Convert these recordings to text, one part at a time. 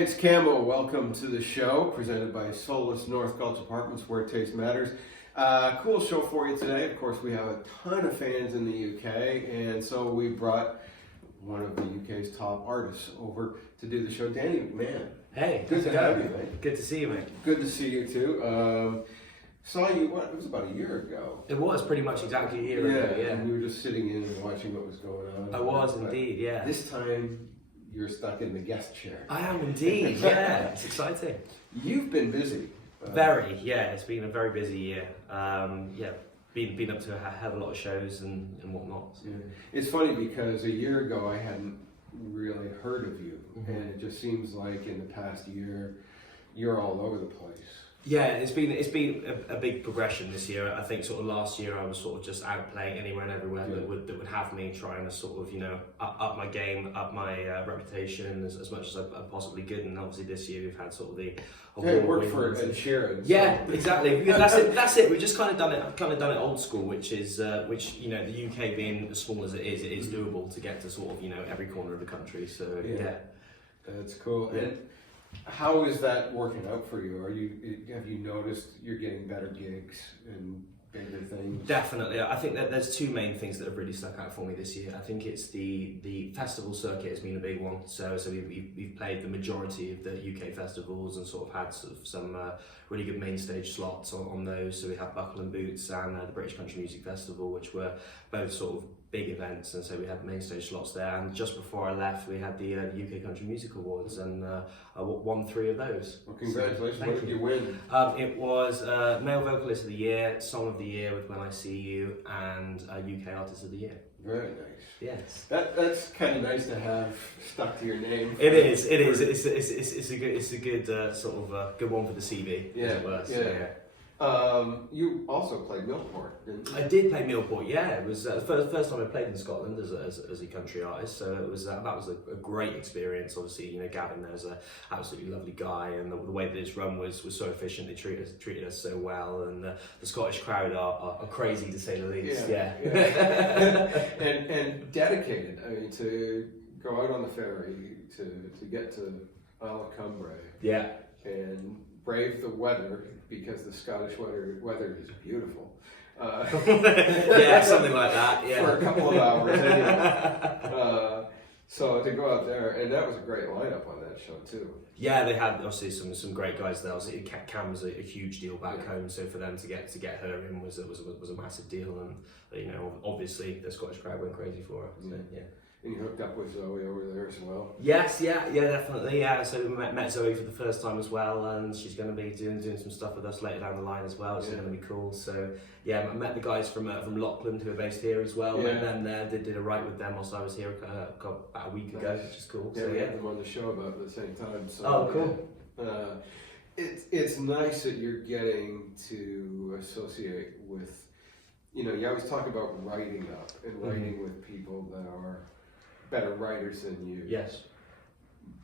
Hey, it's Camo. Welcome to the show presented by Soulless North Gulch Apartments, where taste matters. Cool show for you today. Of course, we have a ton of fans in the UK, and so we brought one of the UK's top artists over to do the show, Danny McMahon. Hey, good to have you, mate. Good to see you, mate. Good to see you too. Saw you, it was about a year ago. It was pretty much exactly a year ago, yeah. And we were just sitting in and watching what was going on. I was indeed, yeah. This time, you're stuck in the guest chair. I am indeed, yeah. It's exciting. You've been busy. Very, yeah. It's been a very busy year. Been up to a hell of a lot of shows and whatnot. So. Yeah. It's funny because a year ago I hadn't really heard of you, Mm-hmm. and it just seems like in the past year you're all over the place. Yeah, it's been a big progression this year. I think sort of last year I was sort of just out playing anywhere and everywhere that would have me, trying to sort of up my game, up my reputation as much as I possibly could. And obviously this year we've had sort of the it worked for Ed Sheeran. Yeah, exactly. That's it. We've just kind of done it old school, which is the UK being as small as it is doable to get to sort of every corner of the country. So yeah. That's cool. Yeah. And how is that working out for you? Have you noticed you're getting better gigs and bigger things? Definitely. I think that there's two main things that have really stuck out for me this year. I think it's the festival circuit has been a big one. So we've played the majority of the UK festivals and sort of had some really good main stage slots on those. So we had Buckle and Boots and the British Country Music Festival, which were both sort of big events, and so we had main stage slots there. And just before I left, we had the UK Country Music Awards, and I won 3 of those. Well, congratulations! So, what did you win? It was Male Vocalist of the Year, Song of the Year with When I See You, and UK Artist of the Year. Very nice. Yes. That's kind of nice to have stuck to your name. It is. It's a good sort of good one for the CV. Yeah. As it were, so, yeah. You also played Millport, didn't you? I did play Millport, yeah. It was the first time I played in Scotland as a country artist, so it was that was a great experience. Obviously, Gavin there's an absolutely lovely guy, and the way that his run was so efficient. They treated us so well, and the Scottish crowd are crazy to say the least. Yeah. and dedicated. I mean, to go out on the ferry to get to Isle of Cumbrae. Yeah. And brave the weather, because the Scottish weather is beautiful. Yeah, something like that. Yeah. For a couple of hours. Anyway. So to go out there, and that was a great lineup on that show too. Yeah, they had obviously some great guys there. Obviously, Cam was a huge deal back home, so for them to get her in was a massive deal, and obviously the Scottish crowd went crazy for her. So, yeah. And you hooked up with Zoe over there as well? Yes, yeah, definitely, yeah. So we met Zoe for the first time as well, and she's going to be doing some stuff with us later down the line as well, which is going to be cool. So yeah, I met the guys from Lachlan who are based here as well. Met them there, did a write with them whilst I was here about a week ago, which is cool. Yeah, so, we had them on the show about at the same time. So, oh, cool. It's nice that you're getting to associate with, you always talk about writing up and writing with people that are better writers than you. Yes.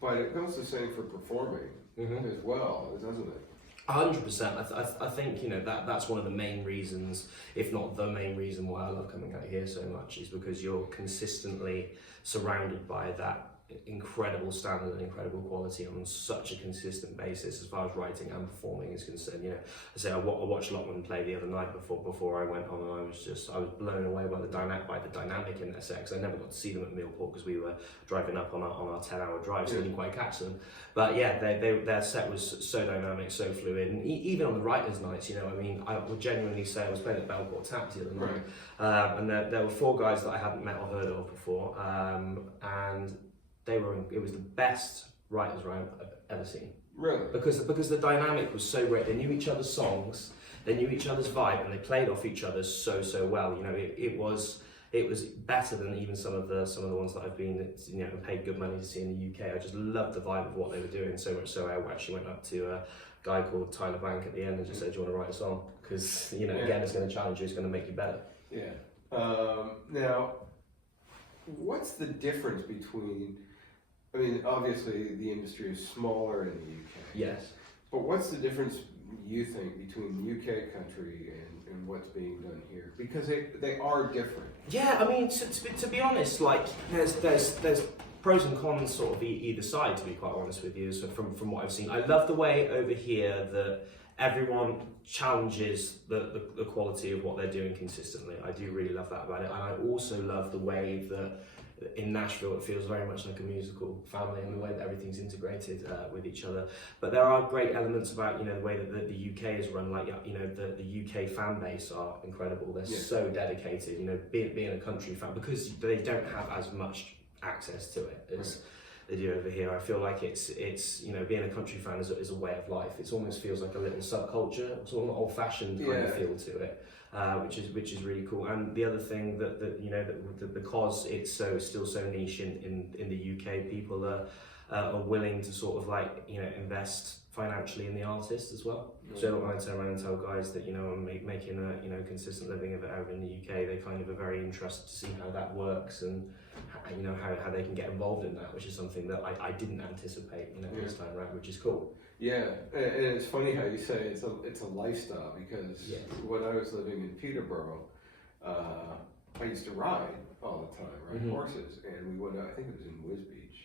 But it goes the same for performing as well, doesn't it? 100%. I think that's one of the main reasons, if not the main reason, why I love coming out here so much, is because you're consistently surrounded by that incredible standard and incredible quality on such a consistent basis as far as writing and performing is concerned. I watched Lachlan play the other night before I went on, and I was blown away by the dynamic in their set, because I never got to see them at Millport because we were driving up on our 10-hour drive, so I didn't quite catch them. But yeah, their set was so dynamic, so fluid, and even on the writers' nights, I would genuinely say I was playing at Belport Taps the other night, and there were 4 guys that I hadn't met or heard of before, and it was the best writers' round I've ever seen. Really? Because the dynamic was so great. They knew each other's songs, they knew each other's vibe, and they played off each other so well. It was better than even some of the ones that I've been paid good money to see in the UK. I just loved the vibe of what they were doing so much so I actually went up to a guy called Tyler Bank at the end and just said, "Do you want to write a song?" Because again, it's going to challenge you, it's going to make you better. Yeah. Now, what's the difference between? I mean, obviously the industry is smaller in the UK. Yes. But what's the difference, you think, between the UK country and what's being done here? Because they are different. Yeah, I mean, to be honest, like there's pros and cons sort of either side, to be quite honest with you. So from what I've seen, I love the way over here that everyone challenges the quality of what they're doing consistently. I do really love that about it, and I also love the way that in Nashville it feels very much like a musical family, and the way that everything's integrated with each other. But there are great elements about, you know, the way that the UK is run. Like, you know, the UK fan base are incredible. They're so dedicated, you know, being a country fan, because they don't have as much access to it as they do over here. I feel like it's you know, being a country fan is a way of life. It almost feels like a little subculture, sort of old-fashioned kind of feel to it, which is really cool. And the other thing that you know, that because it's still so niche in the UK, people are willing to sort of like, you know, invest financially in the artist as well. So when I turn around and tell guys that, you know, I'm making a, you know, consistent living of it over in the UK, they kind of are very interested to see how that works, and you know, how they can get involved in that, which is something that I didn't anticipate, you know, this time around, which is cool. Yeah, and it's funny how you say it's a lifestyle, because when I was living in Peterborough, I used to ride all the time, ride horses, and we went out, I think it was in Whiz Beach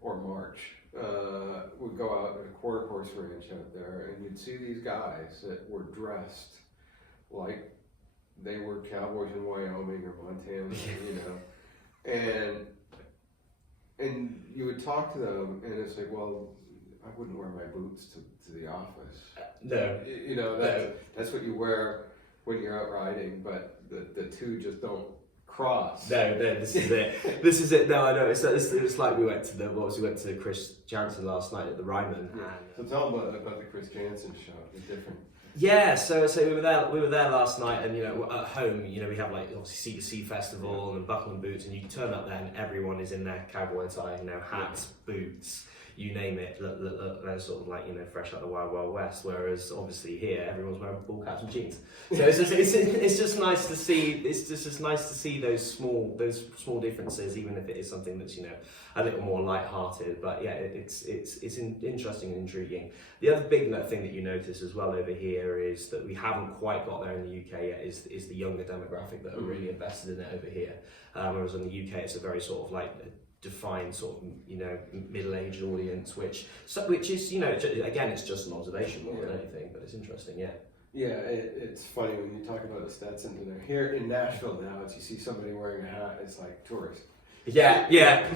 or March. We'd go out at a quarter horse ranch out there, and you'd see these guys that were dressed like they were cowboys in Wyoming or Montana, you know. And you would talk to them, and it's like, well, I wouldn't wear my boots to the office. No. You know, that's what you wear when you're out riding, but the two just don't cross. No, this is it. This is it. No, I know. It's like we went to Chris Jansen last night at the Ryman. So tell them about the Chris Jansen show. It's different. Yeah, so we were there last night, and you know, at home, you know, we have like obviously C2C Festival and Buckland Boots, and you turn up there and everyone is in their cowboy attire, you know, hats, boots, you name it. Look, they're sort of like, you know, fresh out the wild west. Whereas obviously here, everyone's wearing ball caps and jeans. So it's just nice to see. It's just nice to see those small differences, even if it is something that's, you know, a little more light-hearted. But yeah, it's interesting and intriguing. The other big thing that you notice as well over here is that we haven't quite got there in the UK yet. Is the younger demographic that are really invested in it over here. Whereas in the UK, it's a very sort of like defined sort of, you know, middle-aged audience, which is, you know, again, it's just an observation more than anything, but it's interesting, yeah. Yeah, it's funny when you talk about the Stetson today. Here in Nashville now, as you see somebody wearing a hat, it's like tourist. Yeah.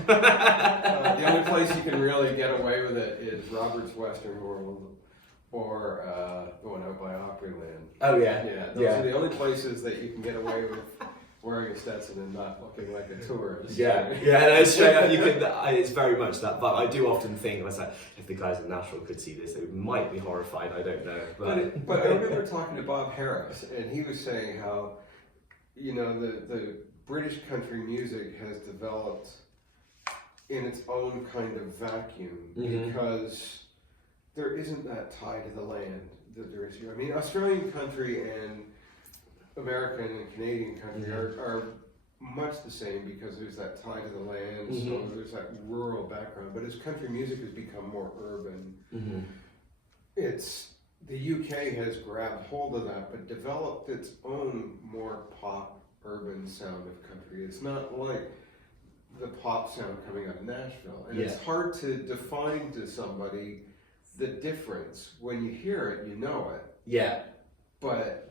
The only place you can really get away with it is Robert's Western World or going out by Opryland. Oh yeah. Yeah, those are the only places that you can get away with wearing a Stetson and not looking like a tourist. Yeah, no, straight up, you can. It's very much that. But I do often think, like, if the guys in Nashville could see this, they might be horrified. I don't know. But I remember talking to Bob Harris, and he was saying how, you know, the British country music has developed in its own kind of vacuum because there isn't that tie to the land that there is here. I mean, Australian country and American and Canadian country are much the same because there's that tie to the land, so there's that rural background. But as country music has become more urban, it's the UK has grabbed hold of that, but developed its own more pop, urban sound of country. It's not like the pop sound coming out of Nashville, and it's hard to define to somebody the difference. When you hear it, you know it. Yeah, but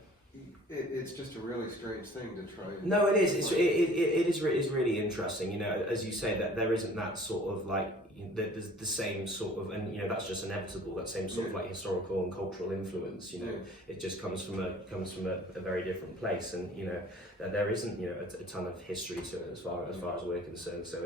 it's just a really strange thing to try and... No, it is. It is really interesting. You know, as you say, that there isn't that sort of like, you know, there's the same sort of, and you know, that's just inevitable. That same sort of like historical and cultural influence. You know, it just comes from a very different place, and you know, there isn't, you know, a ton of history to it as far as we're concerned. So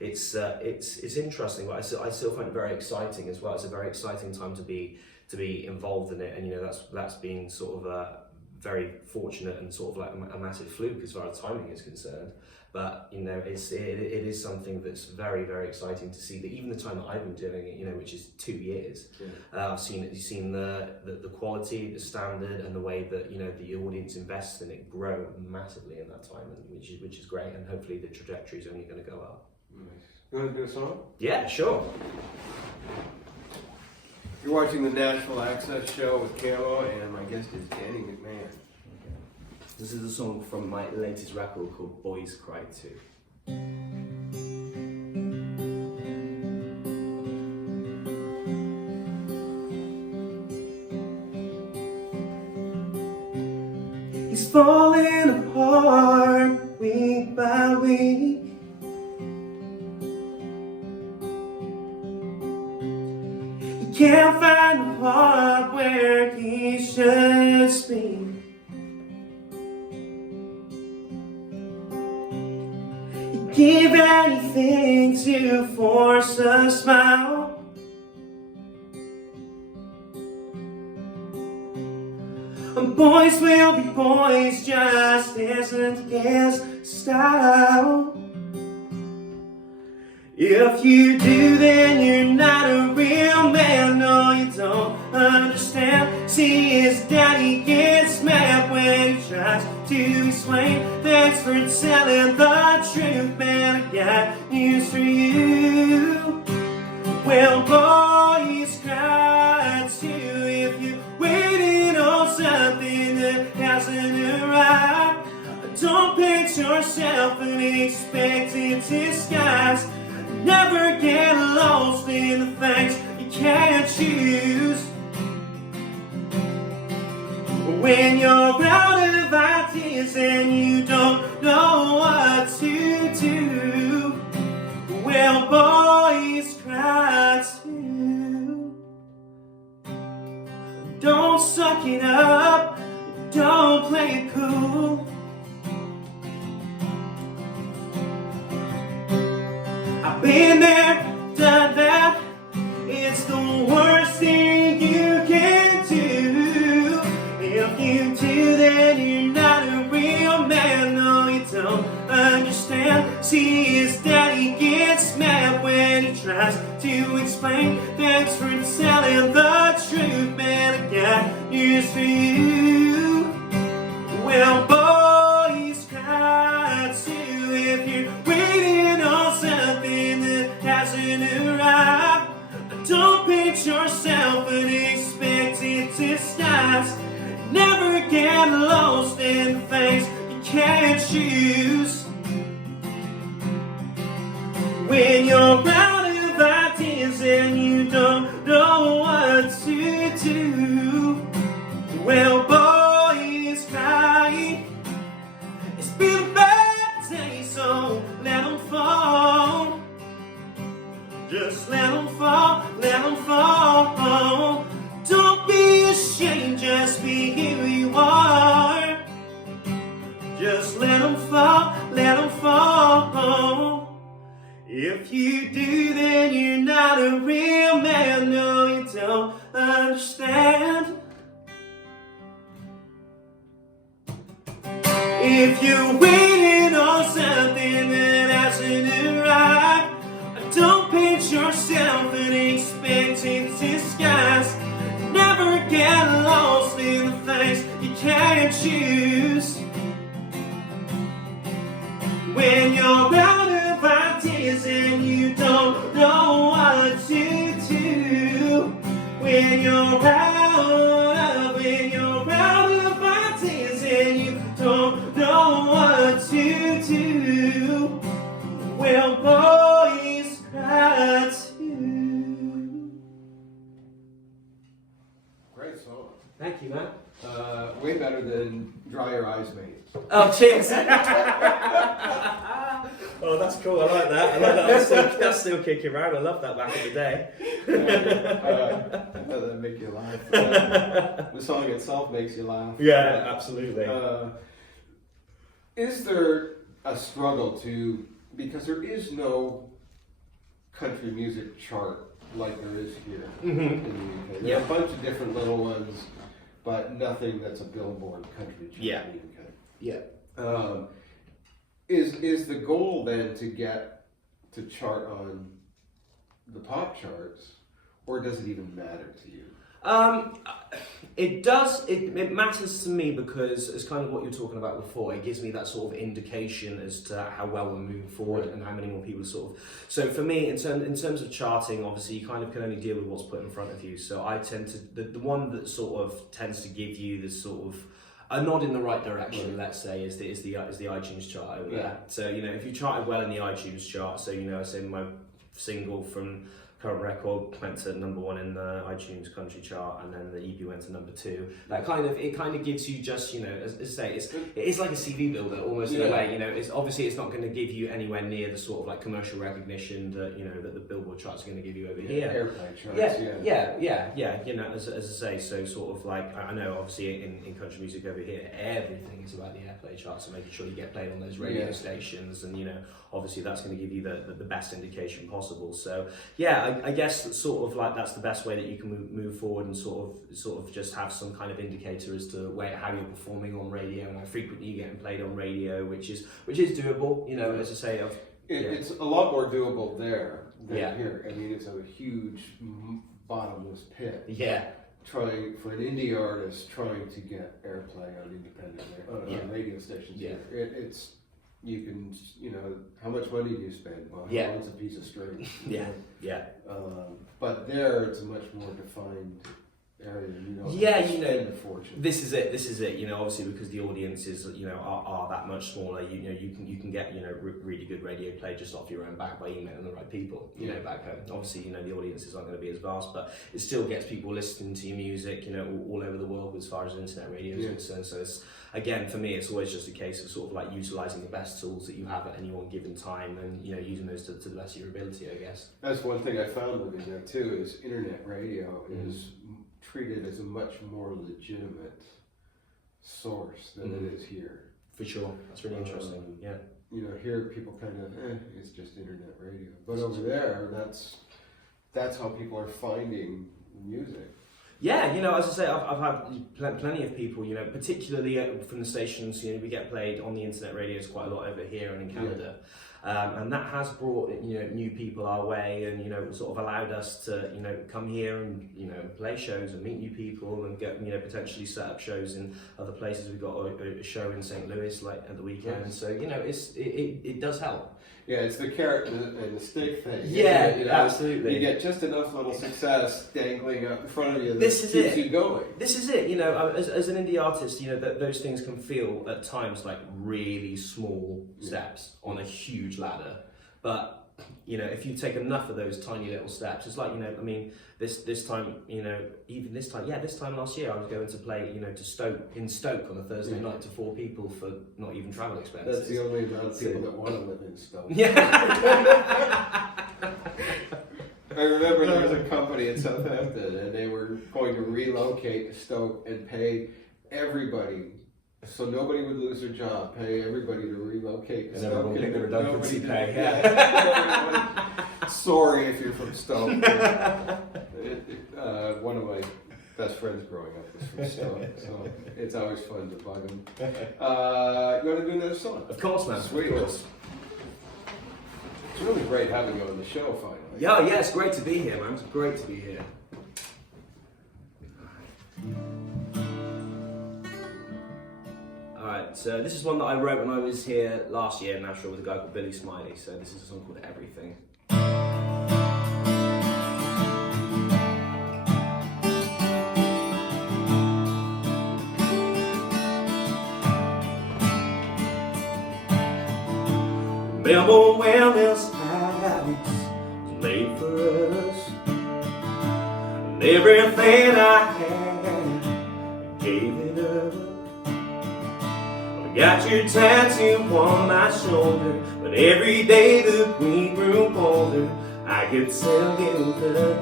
it's interesting, but I still find it very exciting as well. It's a very exciting time to be involved in it, and you know, that's been sort of very fortunate and sort of like a massive fluke as far as timing is concerned. But you know, it is something that's very, very exciting to see. That even the time that I've been doing it, you know, which is 2 years, I've seen the quality, the standard, and the way that, you know, the audience invests in it grow massively in that time, and which is great. And hopefully the trajectory is only going to go up. Nice. You want to do a song? Yeah, sure. You're watching the Nashville Access Show with Camo, and my guest is Danny McMahon. This is a song from my latest record called Boys Cry Too. He's falling apart week by week. He can't find the part where he should speak. He'd give anything to force a smile. And boys will be boys, just isn't his style. If you do, then you're not a real man. No, you don't understand. See, his daddy gets mad when he tries to explain. Thanks for telling the truth, man, I got news for you. Well, boys cry too if you're waiting on something that hasn't arrived. Don't paint yourself and expect it to disguise. Never get lost in the things you can't choose. When you're out of ideas and you don't know what to do, well, boys cry too. Don't suck it up, don't play it cool. I've been there, done that. It's the worst thing you can do. If you do, then you're not a real man. No, you don't understand. See, his daddy gets mad when he tries to explain. Thanks for telling the truth, man, I got news for you. Well, boys cry too if you're waiting on something that hasn't arrived. Don't paint yourself and expect it to start. Never get lost in things you can't choose. When you're out of ideas and you don't know what to do, well, boys cry. It's been a bad day, so let them fall. Just let them fall, let them fall. Don't be ashamed, just be who you are. Just let them fall, let them fall. If you do, then you're not a real man. No, you don't understand. If you're waiting on something that hasn't arrived, don't paint yourself and expect it to disguise. Never get lost in the things you can't choose. When you're out of ideas and you don't know what to do. When you're out of ideas and you don't know what to do. Well, boys cry too. Great song. Thank you, man. Way better than Dry Your Eyes, Mate. Oh, cheers. Oh, that's cool. I like that. That's still kicking around. I love that back in the day. I thought that'd make you laugh. The song itself makes you laugh. Yeah, absolutely. Is there a struggle to, because there is no country music chart like there is here in the UK. There are a bunch of different little ones, but nothing that's a Billboard country chart in the UK. Yeah. Is the goal then to get to chart on the pop charts, or does it even matter to you? It does. It matters to me because it's kind of what you're talking about before. It gives me that sort of indication as to how well we're moving forward and how many more people sort of. So for me, in terms of charting, obviously you kind of can only deal with what's put in front of you. So I tend to the one that sort of tends to give you this sort of a nod in the right direction, let's say, is the iTunes chart. So if you charted well in the iTunes chart, so I say my single from a current record went to #1 in the iTunes country chart, and then the EP went to #2. That kind of gives you just, you know, as I say, it is like a CV builder almost in a way. You know, it's obviously it's not going to give you anywhere near the sort of like commercial recognition that, you know, that the Billboard charts are going to give you over here. Airplay charts. Yeah. You know, as I say, so sort of like I know obviously in country music over here, everything is about the airplay charts and making sure you get played on those radio stations, and you know, obviously that's going to give you the best indication possible. So yeah, I guess sort of like that's the best way that you can move forward and sort of just have some kind of indicator as to how you're performing on radio and how frequently you're getting played on radio, which is doable. You know, as I say, it's a lot more doable there than here. I mean, it's a huge bottomless pit. Yeah. Trying for an indie artist trying to get airplay on independent on radio stations. Yeah. It's you can, you know, how much money do you spend? Well, how long's a piece of string? But there it's a much more defined area. You know, you know, this is it. You know, obviously because the audiences, you know, are that much smaller. You know, you can get, you know, really good radio play just off your own back by emailing the right people. You know, back home. Obviously, you know, the audiences aren't going to be as vast, but it still gets people listening to your music, you know, all over the world as far as internet radio is concerned. So it's, again, for me, it's always just a case of sort of like utilising the best tools that you have at any one given time, and you know, using those to the best of your ability, I guess. That's one thing I found living there too. Is internet radio is treated as a much more legitimate source than it is here. For sure, that's really interesting. Yeah. You know, here people kind of, it's just internet radio. But over there, that's how people are finding music. Yeah, you know, as I say, I've had plenty of people, you know, particularly from the stations, you know, we get played on the internet radios quite a lot over here and in Canada. And that has brought, you know, new people our way, and, you know, sort of allowed us to, you know, come here and, you know, play shows and meet new people and get, you know, potentially set up shows in other places. We've got a show in St. Louis, like, at the weekend. So, you know, it does help. Yeah, it's the carrot and the stick thing. Yeah, you know, absolutely. You get just enough little success dangling up in front of you that keeps you going. This is it. You know, as an indie artist, you know, those things can feel at times like really small steps on a huge ladder. But, you know, if you take enough of those tiny little steps, it's like, you know, I mean, this time, you know, even this time last year, I was going to play, you know, to Stoke on a Thursday night to 4 people for not even travel expenses. That's the only amount of people that want to live in Stoke. Yeah. I remember there was a company in Southampton, and they were going to relocate to Stoke and pay everybody, so nobody would lose their job, pay everybody to relocate to Stoke. And everyone get the redundancy pay. Sorry if you're from Stoke. One of my best friends growing up was from Stoke, so it's always fun to bug him. You want to do another song? Of course, man. Sweet. Of course. It's really great having you on the show finally. Yeah, it's great to be here, man. It's great to be here. Alright, so this is one that I wrote when I was here last year in Nashville with a guy called Billy Smiley. So this is a song called Everything. Remember when this house was made for us, and everything I had, I gave it up. I got your tattoo on my shoulder, but every day that we grew older, I could tell you that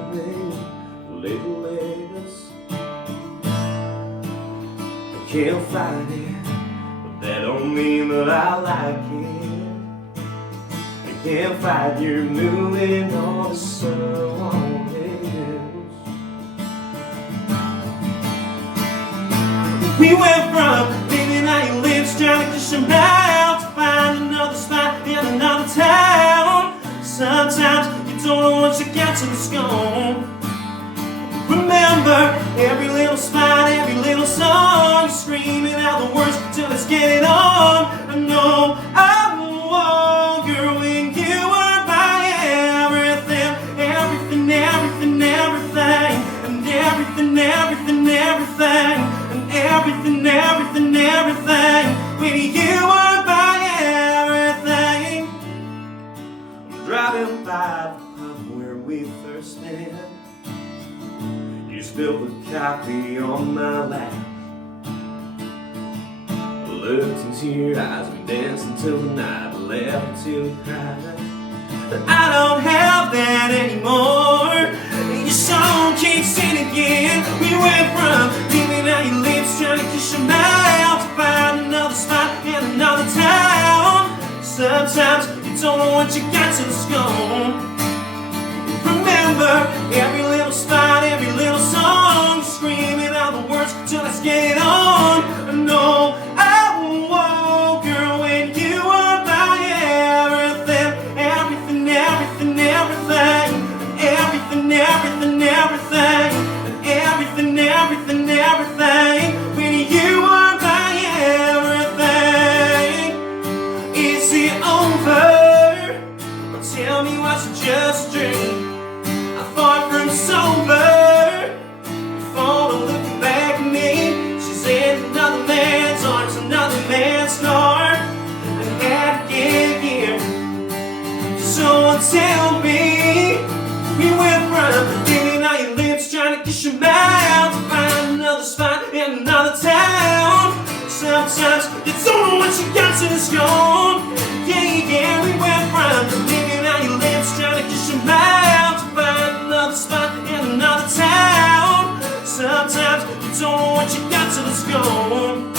little less. I can't fight it, but that don't mean that I like it. Can't fight you moving on the surroundings. We went from living on your lips, trying to kiss them out, to find another spot in another town. Sometimes you don't know what you got till it's gone. Remember every little spot, every little song, screaming out the words till it's getting on. I know I want, girl, when you were my everything, everything, everything, everything, and everything, everything, everything, and everything, everything, everything. When you were my everything. I'm driving by the pub where we first coffee on my lap. Looked into your eyes, we danced until the night, left until we cried. But I don't have that anymore. Your song keeps singing again. We went from giving out your lips, trying to kiss your mouth, to find another spot in another town. Sometimes you don't know what you got till it's gone. Remember every little spot, every little song, screaming out the words till let's get it on. No, I won't, girl, when you were my everything, everything, everything, everything, everything, everything, everything, everything, everything, everything. When you were my everything, is it over? Or tell me was it just a dream? Far from sober, before looking back at me. She's in another man's arms, another man's heart. I had to get here. So tell me, we went from giving out your lips, trying to kiss your mouth, to find another spot in another town. Sometimes you don't know what you got till it's gone. Yeah, yeah, we went from giving out your lips, trying to kiss your mouth, to find another spot in another town. Sometimes you don't know what you got till it's gone.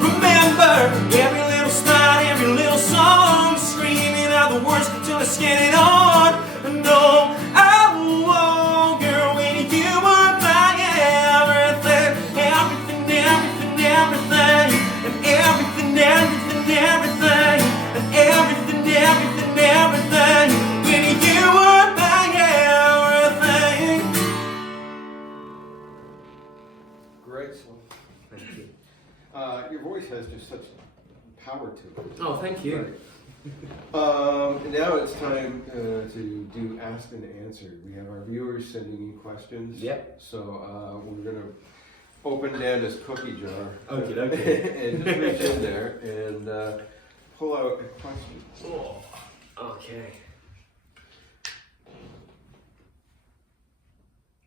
Remember every little spot, every little song, screaming out the words till let's get it on. No, I won't, girl, when you were my everything, everything, everything, everything, and everything, everything, everything, and everything, everything, everything. When you were my everything. Great song. Thank you. Your voice has just such power to it. Oh, thank you. Great. Now it's time to do Ask and Answer. We have our viewers sending in questions. Yep. So we're going to open Nana's cookie jar. Okay, okay. And just reach in there and pull out a question. Oh, okay.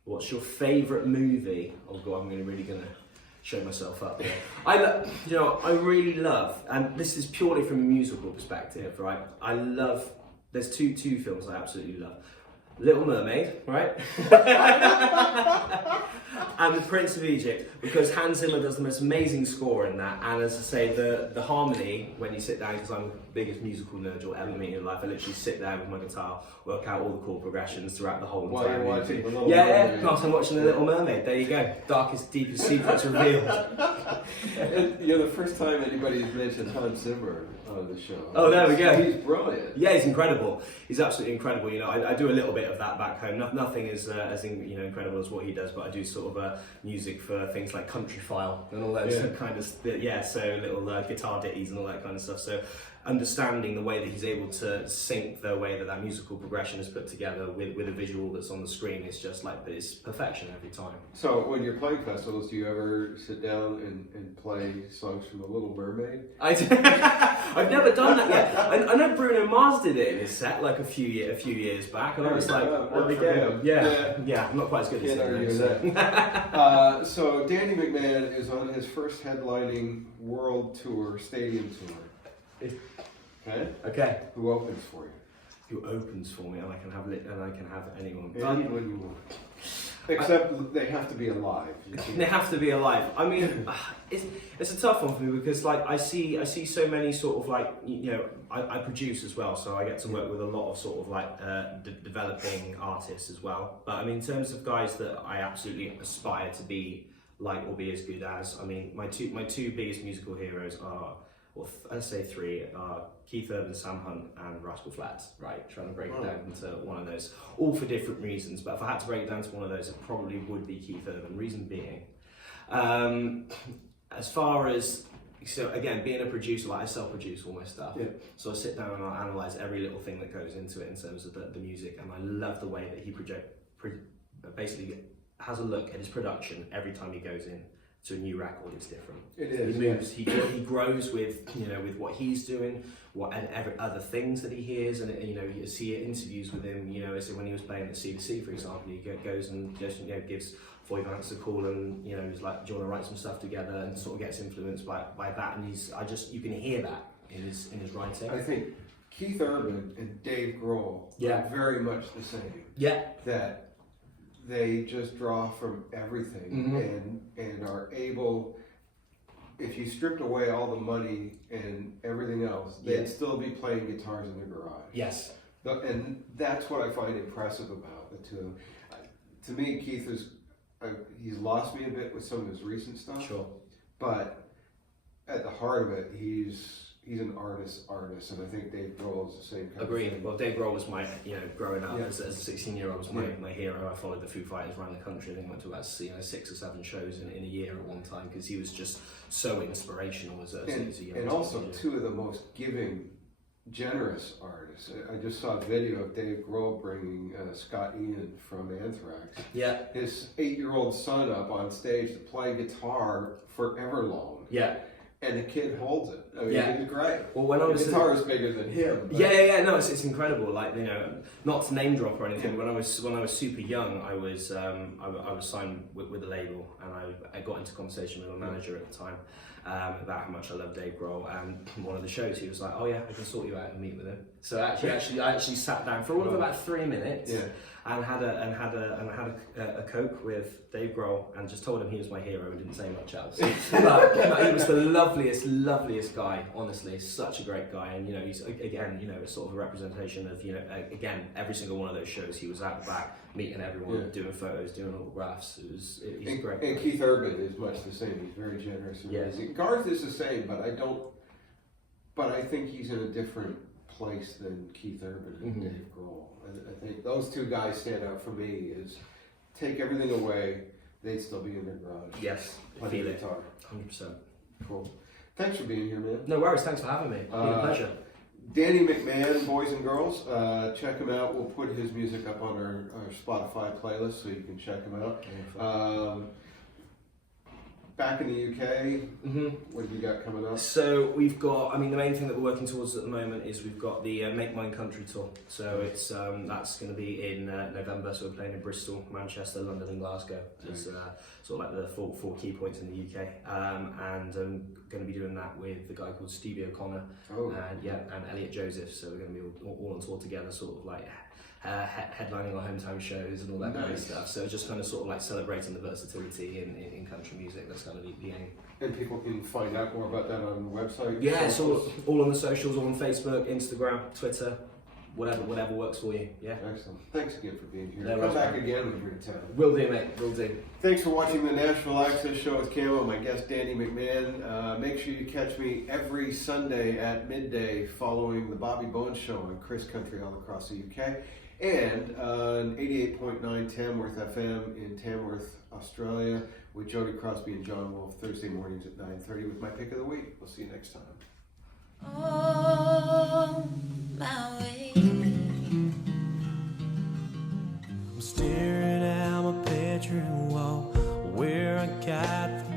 What's your favourite movie? Oh God, I'm really gonna show myself up here. I really love, and this is purely from a musical perspective, right? I love. There's two films I absolutely love. Little Mermaid, right? And The Prince of Egypt, because Hans Zimmer does the most amazing score in that, and as I say, the harmony, when you sit down, because I'm the biggest musical nerd you'll ever meet in life, I literally sit there with my guitar, work out all the chord progressions throughout the whole While entire you're movie. watching The Little Yeah, Mermaid. whilst I'm watching The Little Mermaid, there you go. Darkest, deepest secrets revealed. And, the first time anybody's mentioned Hans Zimmer on the show. Oh, there we go. He's brilliant. Yeah, he's incredible. He's absolutely incredible. I do a little bit of that back home. Nothing as incredible as what he does, but I do sort of music for things like Countryfile and all those kind of so little guitar ditties and all that kind of stuff. So understanding the way that he's able to sync the way that musical progression is put together with a visual that's on the screen, it's just like it's perfection every time. So when you're playing festivals, do you ever sit down and play songs from The Little Mermaid? I've never done that yet. I know Bruno Mars did it in his set like a few years back, and I was like, worked for him. Yeah, I'm not quite as good Can't as argue him. with that. So Danny McMahon is on his first headlining world tour, stadium tour. Okay. Okay. Who opens for you? Who opens for me, and I can have anyone. Anyone you want. Except they have to be alive. They have to be alive. I mean, it's a tough one for me because I see so many sort of I produce as well, so I get to work with a lot of sort of developing artists as well. But I mean, in terms of guys that I absolutely aspire to be like or be as good as, I mean, my two biggest musical heroes are, well, let's say three, are Keith Urban, Sam Hunt, and Rascal Flatts, right? Trying to break it down into one of those, all for different reasons. But if I had to break it down to one of those, it probably would be Keith Urban. Reason being, as far as, so again, being a producer, I self-produce all my stuff. Yeah. So I sit down and I'll analyse every little thing that goes into it in terms of the music, and I love the way that he basically has a look at his production every time he goes in to a new record. It's different. It is. He moves. He grows with with what he's doing, and every other things that he hears, and you see interviews with him. So when he was playing at C2C, for example, he goes and just gives before he answers the call, and you know, he's like, "Do you want to write some stuff together?" And sort of gets influenced by that, and you can hear that in his writing. I think Keith Urban and Dave Grohl are very much the same. Yeah. That they just draw from everything and are able. If you stripped away all the money and everything else, they'd still be playing guitars in the garage. Yes. And that's what I find impressive about the two. To me, Keith he's lost me a bit with some of his recent stuff. Sure. But at the heart of it, he's an artist, and I think Dave Grohl is the same kind Agreed. of thing. Well, Dave Grohl was my, growing up as a 16-year-old was my Yeah. hero. I followed the Foo Fighters around the country. I think I went to about 6 or 7 shows in a year at one time, because he was just so inspirational as a young And also teenager. two of the most giving, generous artists. I just saw a video of Dave Grohl bringing Scott Ian from Anthrax, Yeah. his 8-year-old son, up on stage to play guitar for Everlong. Yeah. And the kid holds it. I mean, Yeah. it's great. Well, when I was the guitar is bigger than him. but- Yeah. No, it's incredible. Like, not to name drop or anything. When I was super young, I was signed with a label, and I got into conversation with my manager at the time about how much I love Dave Grohl. And one of the shows, he was like, "Oh yeah, I can sort you out and meet with him." So I actually sat down for all of about 3 minutes. Yeah. And had a Coke with Dave Grohl, and just told him he was my hero and didn't say much else. But he was the loveliest guy. Honestly, such a great guy, and he's again, sort of a representation of again, every single one of those shows he was at the back meeting everyone, doing photos, doing autographs. He's great. And Keith Urban is much the same. He's very generous. And amazing. Garth is the same, but I think he's in a different place than Keith Urban and Dave Grohl. I think those two guys stand out for me. Is take everything away, they'd still be in their garage. Yes, playing feel it. guitar. 100%. Cool. Thanks for being here, man. No worries. Thanks for having me. It's been a pleasure. Danny McMahon, boys and girls, check him out. We'll put his music up on our Spotify playlist, so you can check him out. Back in the UK, what have you got coming up? So we've got, the main thing that we're working towards at the moment is we've got the McMahon Country Tour. So it's that's going to be in November. So we're playing in Bristol, Manchester, London, and Glasgow. It's sort of like the four key points in the UK. And I'm going to be doing that with the guy called Stevie O'Connor and Elliot Joseph. So we're going to be all on tour together, sort of like headlining our hometown shows and all that kind of stuff. So just kind of sort of like celebrating the versatility in country music. That's kind of the aim. And people can find out more about that on the website? Yeah, it's all on the socials, all on Facebook, Instagram, Twitter, whatever works for you. Yeah. Excellent. Thanks again for being here. No, Come back again when you're in town. Will do, mate. Will do. Thanks for watching the Nashville Access Show with Camo. My guest, Danny McMahon. Make sure you catch me every Sunday at midday following the Bobby Bones Show on Chris Country all across the UK. And on 88.9 Tamworth FM in Tamworth, Australia, with Jody Crosby and John Wolfe, Thursday mornings at 9:30 with my pick of the week. We'll see you next time. On my way, I'm staring at my bedroom wall where I got the